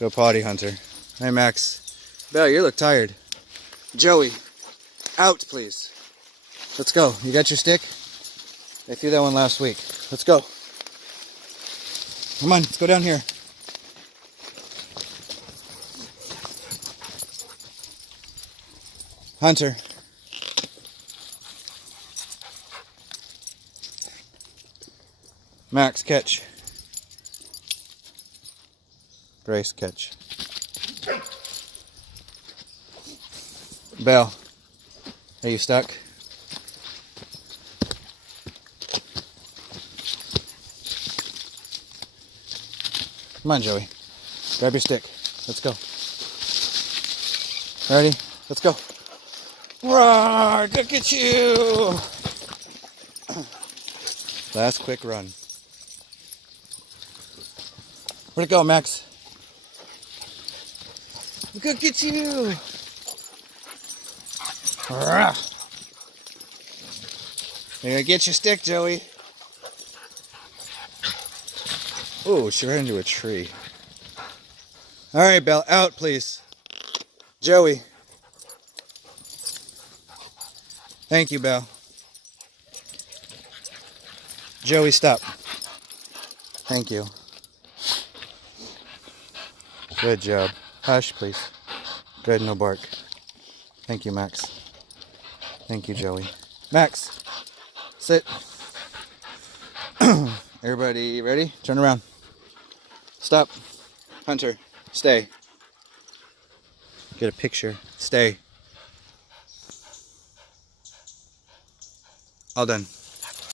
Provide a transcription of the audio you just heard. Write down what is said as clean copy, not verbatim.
Go potty, Hunter. Hey, Max. Belle, you look tired. Joey, out, please. Let's go. You got your stick? I threw that one last week. Let's go. Come on, let's go down here. Hunter. Max, catch. Grace, catch. Belle, are you stuck? Come on, Joey. Grab your stick. Let's go. Ready? Let's go. Roar! Look at you! Last quick run. Where'd it go, Max? Look at you! Roar! Here, get your stick, Joey. Oh, she ran into a tree. All right, Belle, out, please. Joey. Thank you, Belle. Joey, stop. Thank you. Good job. Hush, please. Good, no bark. Thank you, Max. Thank you, Joey. Max, sit. Everybody ready? Turn around. Stop. Hunter, stay. Get a picture. Stay. All done.